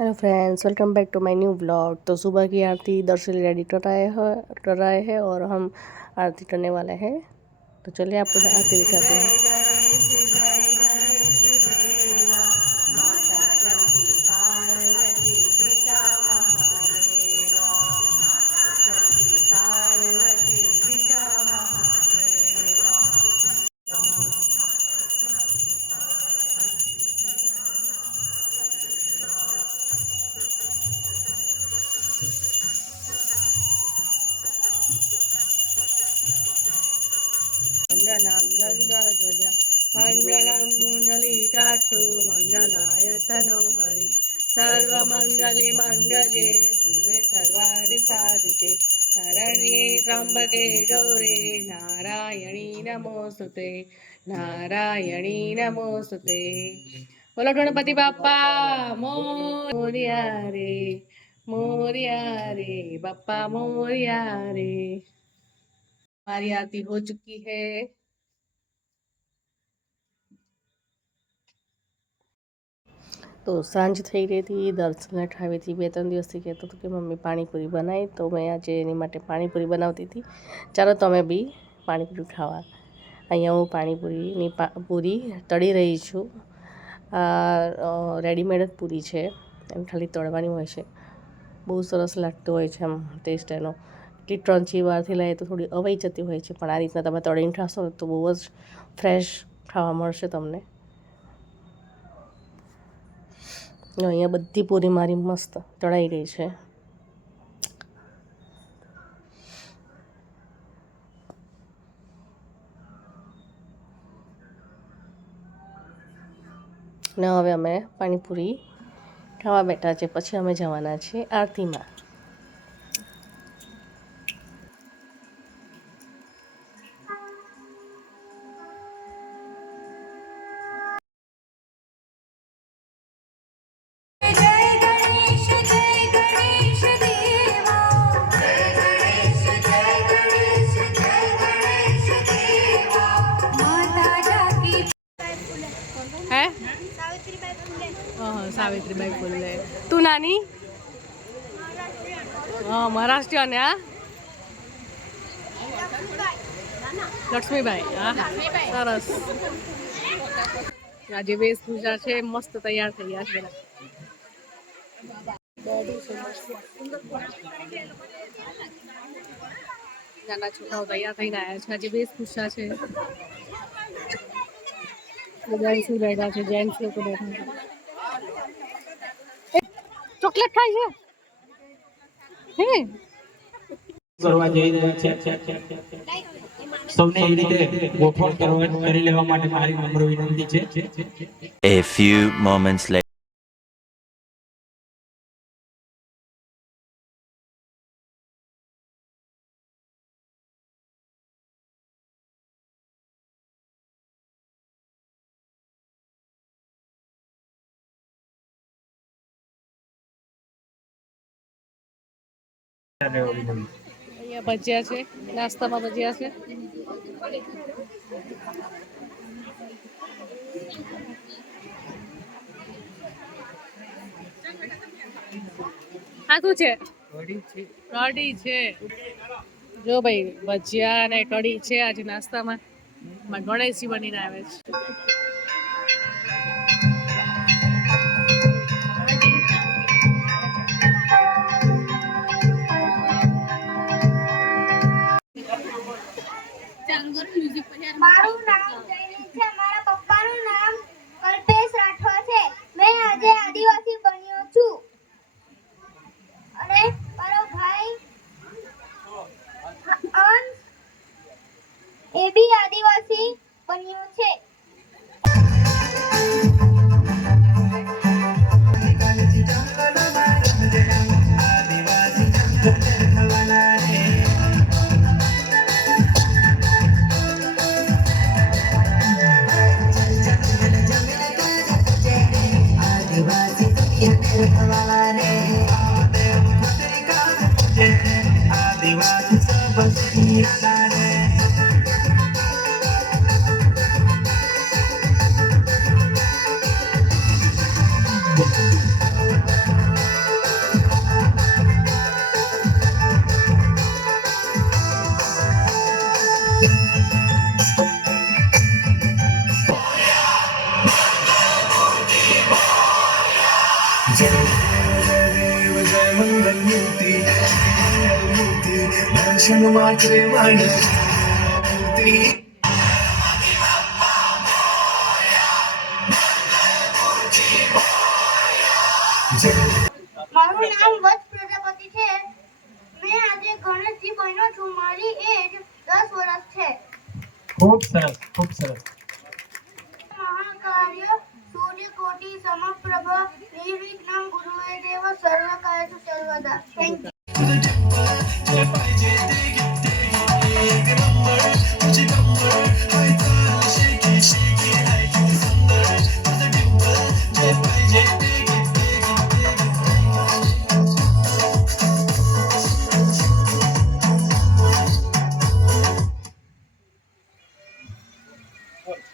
Hello friends, welcome back to my new blog. तो सुबह की आरती दर्शन रेडी कर रहे हैं और हम आरती करने वाले हैं। तो चलिए आपको आरती दिखाते हैं। मंगलं मुण्डलिकाक्षो मण्डलायतनो हरि सर्वमङ्गले मङ्गले शिवे सर्वादिसाधिके शरण्ये त्र्यम्बके गौरे नारायणी नमोस्तुते नारायणी नमोस्तुते। बोलो गणपति बाप्पा मोरया रे मोरया रे बाप्पा मोरया रे। हमारी आरती हो चुकी है। तो सांज थई रही थी, दर्शन ठावी थी। 2-3 દિવસથી કહેતો હતો કે મમ્મી પાણીપુરી બનાવી, તો મેં આજે એની માટે પાણીપુરી બનાવતી હતી। ચાલો તમે બી પાણીપુરી ખાવા। અહીંયા હું પાણીપુરીની પૂરી તળી રહી છું। આ રેડીમેડ જ પૂરી છે, એમ ખાલી તળવાની હોય છે। બહુ સરસ લાગતું હોય છે, આમ ટેસ્ટ એનો। એટલી ત્રણથી વારથી લાવીએ તો થોડી અવાઈ જતી હોય છે, પણ આ રીતના તમે તળીને ખાશો તો બહુ જ ફ્રેશ ખાવા મળશે તમને। અહીંયા બધી પૂરી મારી મસ્ત તળાઈ ગઈ છે। ને હવે અમે પાણીપુરી ખાવા બેઠા છે, પછી અમે જવાના છીએ આરતીમાં। सावित्रीबाई फुले। तू नानी? हाँ, महाराष्ट्र ने। लक्ष्मीबाई। हाँ, सरस। आज वेशभूषा है मस्त तैयार थी गया है। नाना छोकराओ तैयार थईने आया छे। आज वेशभूषा है। जेंट्स बैठा है, जेंट्स लोग बैठा है। ચોકલેટ ખાઈ છે હે કરવા જઈ રહ્યા છે સૌને એ રીતે ગોઠવણ કરી લેવા માટે મારી નમ્ર વિનંતી છે। A few moments later. અહીંયા ભજીયા છે, નાસ્તામાં ભજીયા છે। આ શું છે? કઢી છે। જો ભાઈ ભજીયા અને કઢી છે આજે નાસ્તામાં। ગણેશજી બનીને આવે છે। મારું નામ જયની છે। મારા પપ્પાનું નામ કલ્પેશ રાઠવા છે। મેં આજે આદિવાસી બન્યો છું અને મારો ભાઈ અંશ એ બી આદિવાસી બન્યો છે। जय देव जय मंगल मूर्ति दर्शन मात्रे मन मूर्ति મારું નામ વત્સ પ્રજાપતિ છે. મેં આજે ગણેશજી બન્યો છું. મારી એજ 10 વર્ષ છે. ખૂબ સરસ, ખૂબ સરસ. મહાકાર્ય સૂર્યકોટિ સમપ્રભ નિર્વિઘ્नं ગુરુવે દેવ સર્વકાર્યેષુ સર્વદા. Thank you.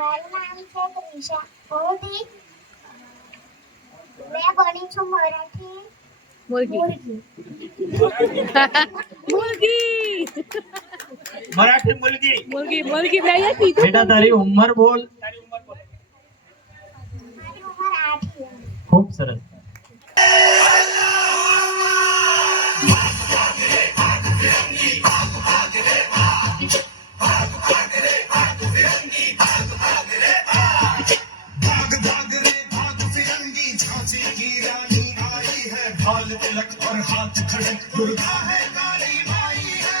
મારું નામ છે ત્રિષા મોદી. મેં ભણી છું મરાઠી મુરગી મરાઠી મુલગી. મુરગી મુરગી બે હતી બેટા તારી ઉંમર બોલ. મારી ઉંમર 8 છે. ખૂબ સરસ. भाग भाग रे भाग फिरंगी झांसी की रानी आई है भाल तिलक और हाथ खड़े दुर्गा है काली माई है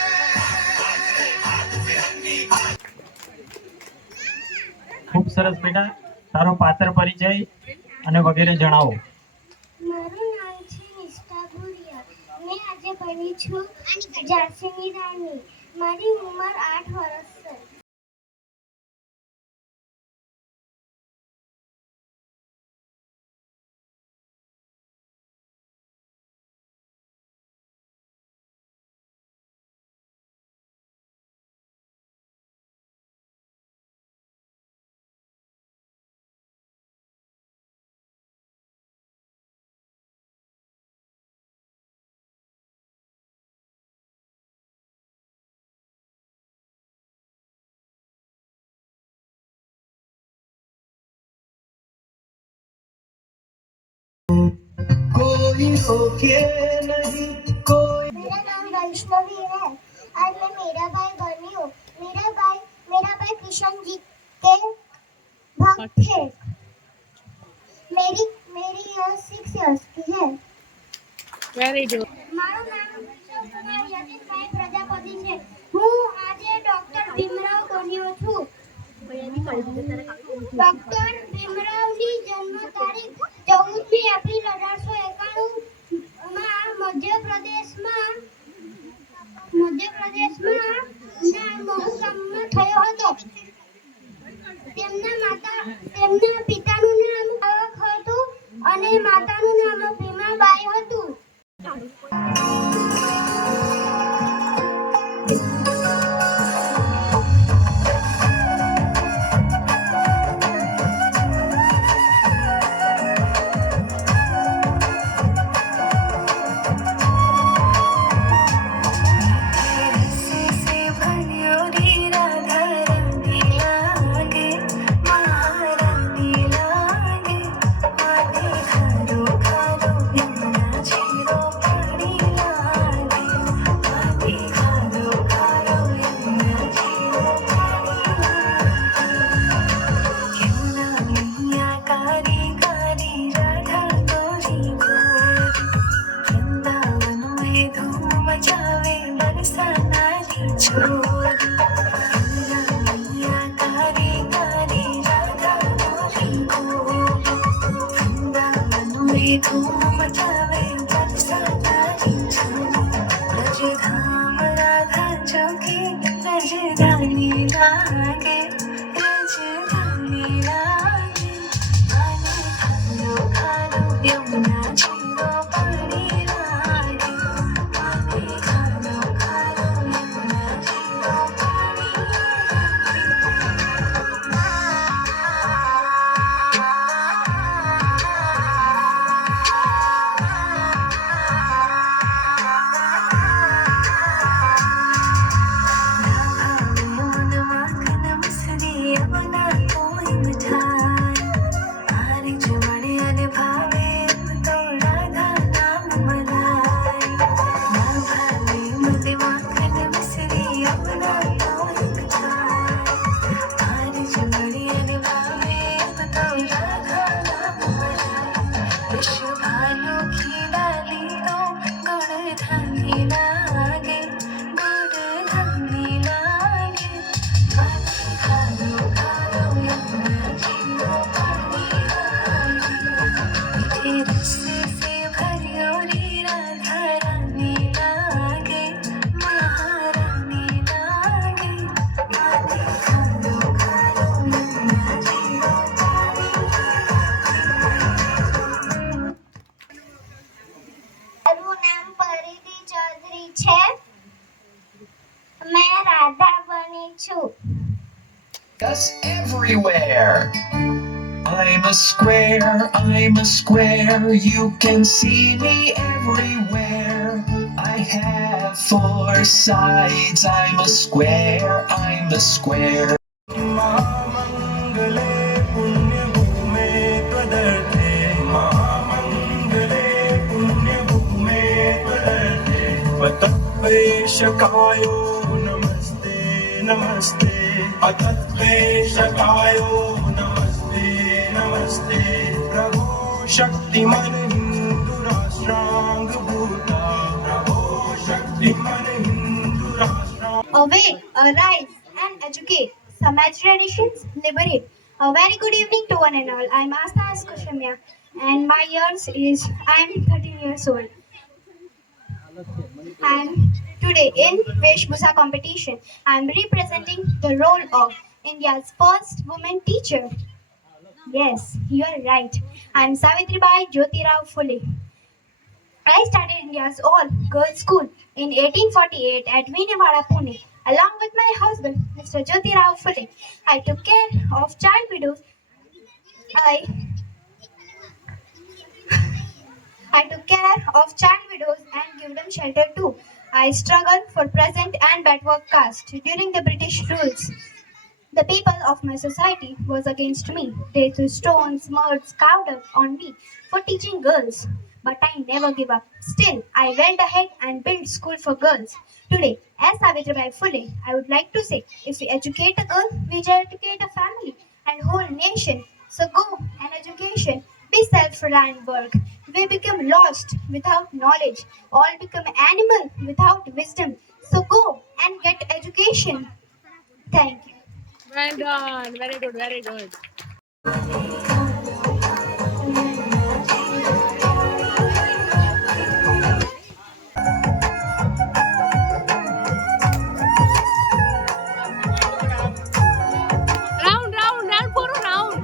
ખૂબ સરસ બેટા. તારો પાત્ર પરિચય અને વગેરે જણાવો. મારું નામ છે નિષ્ઠા ભુરિયા. મેં આજે ભણી છું ઝાંસીની રાણી. મારી ઉંમર 8 વર્ષ છે. कोई रोके नहीं कोई मेरा नाम वैष्णवी है. आज मैं मेरा भाई बनी हूँ. मेरा भाई कृष्ण जी के भक्त थे. मेरी उम्र 6 इयर्स की है. Very good. મારું નામ કુમાર યતીનભાઈ પ્રજાપતિ છે. હું આજે ડોક્ટર ભીમરાવ બન્યો છું. ડોક્ટર ભીમરાવની જન્મ તારીખ 14મી એપ્રિલ 1891 માં મધ્યપ્રદેશમાં ના મહુ ગામમાં થયો હતો. તેમના પિતાનું નામ આવક હતું અને માતાનું નામ ભીમાબાઈ હતું. अनोखी डाली तो गुड़ धानी लागे, गुड़ धानी लागे। पानी खारो खारो यमुना जीरो पानी लागे, मीठे रस्से से भरियो री राधा रानी लागे, महारानी लागे। पानी खारो खारो यमुना जीरो पानी लागे। મારું નામ પરિધિ ચૌધરી છે. મેં રાધા બની છું. Us everywhere. I'm a square, you can see me everywhere. I have four sides, I'm a square. महामंगले पुण्यभूमे त्वदर्थे, महामंगले पुण्यभूमे त्वदर्थे, अतद्वेषकायो नमस्ते नमस्ते, अतद्वेषकायो नमस्ते नमस्ते। प्रभो शक्तिमान हिंदू राष्ट्रांग भूता, प्रभो शक्तिमान हिंदू राष्ट्रांग। Awake, arise, and educate. Samaj traditions, liberate. A very good evening to one and all. I'm Asta Kushamya, and my years is I'm 13 years old. I'm today in Veshbhusa competition. I'm representing the role of India's first woman teacher. Yes, you are right. I'm Savitribai Jyotirao Phule. I started India's all-girls school in 1848 at Vijayawada, Pune. Along with my husband, Mr. Jyotirao Phule, I took care of child widows. I took care of child widows and give them shelter too. I struggled for present and backward caste during the British rules. The people of my society was against me. They threw stones, mud, powder on me for teaching girls. But I never gave up. Still, I went ahead and built school for girls. Today, as Savitribai Phule, I would like to say, if we educate a girl, we educate a family and whole nation. So go and education. Be self-reliant work. We become lost without knowledge. All become animal without wisdom. So go and get education. Thank you. Well done. Very good. Very good. Round, round, round, puro round.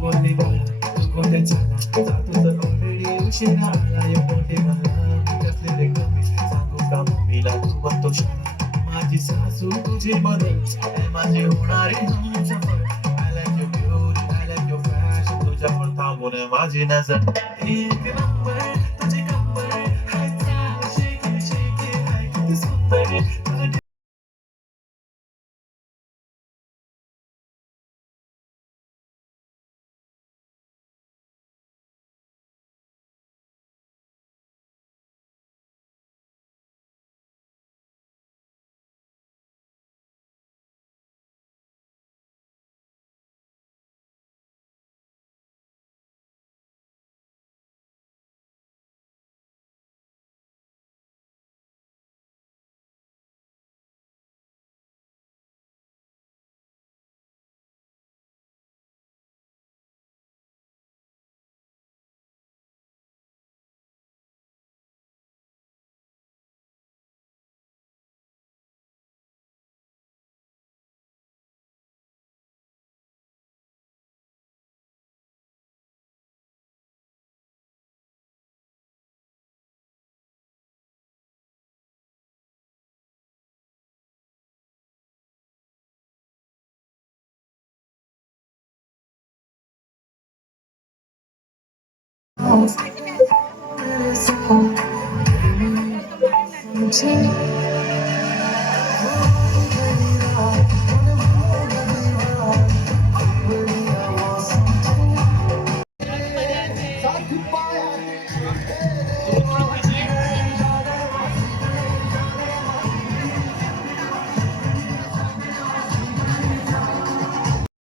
मोठे बाळा, तू कोठे चाला? जातो तर already उशिरा आला. ये मोठे बाळा, मी कसले रे कमी, सांगू का मम्मीला तू बनतो शाळा. माझी सासू तुझी बदल, हे माझे होणारे Humsafar. I like your beauty, I like your fashion, तुझ्यावर थांबून माझी नजर. एक नंबर, तुझी कंबर, हाय चाल, shake it, shake it, हाय किती सुंदर, तुझं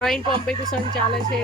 ડ્રોઈંગ કોમ્પિટિશન ચાલે છે.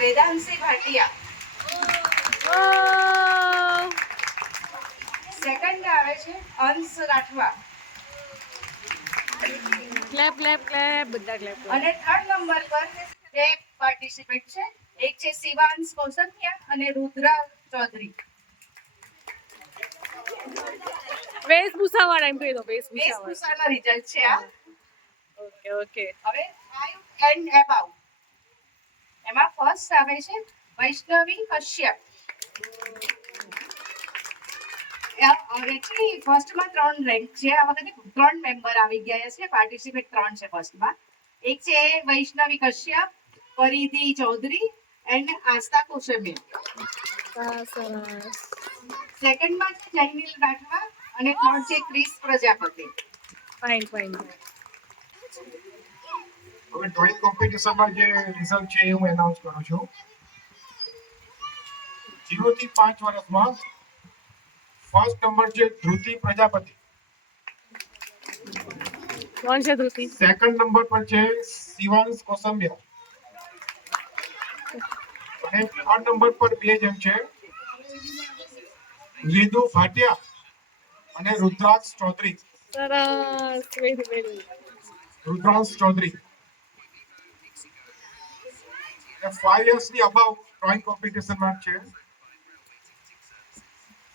વેદાંશી ભાટિયા. સેકન્ડ આવે છે અંશ રાઠવા. ક્લેપ ક્લેપ ક્લેપ બધા ક્લેપ. અને થર્ડ નંબર પર બે પાર્ટિસિપેન્ટ છે. એક છે શિવાંશ કૌશલ્યા અને રુદ્રા ચૌધરી. વેશભૂષા વાળા એમ કહી દો. વેશભૂષા વેશભૂષાના રિઝલ્ટ છે આ. Okay okay. હવે 5 એન્ડ એબાવ એમાં ફર્સ્ટ આવે છે વૈષ્ણવી કશ્યપ. એકચ્યુઅલી ફર્સ્ટમાં 3 રેન્ક છે. આ વખતે 3 મેમ્બર આવી ગયા છે. પાર્ટિસિપેટ 3 છે ફર્સ્ટમાં. એક છે વૈષ્ણવી કશ્યપ, પરિધિ ચૌધરી એન્ડ આસ્થા કુશમિયા. સેકન્ડમાં છે જયમીલ રાઠવા અને થર્ડ છે ક્રિસ પ્રજાપતિ. Fine fine. હવે ડ્રોઈંગ કોમ્પિટિશનમાં જે રિઝલ્ટ છે એ હું એનાઉન્સ કરું છું. 0 થી 5 વર્ષમાં ફર્સ્ટ નંબર છે ધ્રુતિ પ્રજાપતિ. કોણ છે ધ્રુતિ? સેકન્ડ નંબર પર છે શિવાંશ કોસંબિયા. અને થર્ડ નંબર પર બે જણ છે લીધુ ભાટિયા અને રુદ્રાક્ષ ચૌધરી. સરસ. Very very. રુદ્રાક્ષ ચૌધરી 5 yearsની અબાઉ ડ્રોઈંગ કોમ્પિટિશનમાં છે.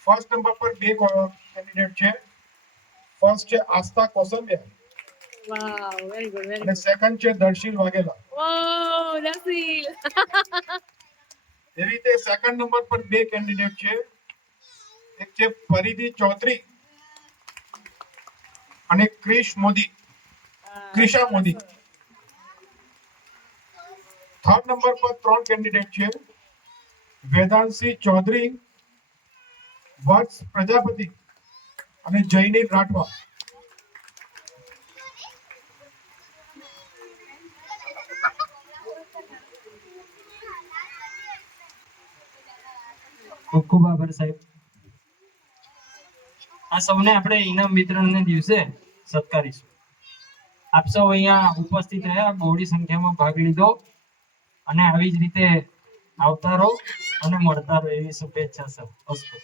ફર્સ્ટ નંબર પર બે કેન્ડિડેટ છે. ફર્સ્ટ છે Aastha Kosambiya. Wow very good very અને ગુડ. સેકન્ડ છે દર્શિલ વાઘેલા. ઓ નસીલ. એવી રીતે સેકન્ડ નંબર પર બે કેન્ડિડેટ છે. એક છે પરિધિ ચૌધરી અને ક્રિશા મોદી. થર્ડ નંબર પર 3 કેન્ડિડેટ છે વેદાંશી ચૌધરી, વત્સ પ્રજાપતિ અને જયનીલ રાઠવા. ખૂબ ખૂબ આભાર સાહેબ. આ સૌને આપણે ઇનામ વિતરણને દિવસે સત્કારીશું. આપ સૌ અહીંયા ઉપસ્થિત રહ્યા, બહોળી સંખ્યામાં ભાગ લીધો અને આવી જ રીતે આવતા રહો અને મળતા રહો એવી શુભેચ્છા સર. અસ્તુ.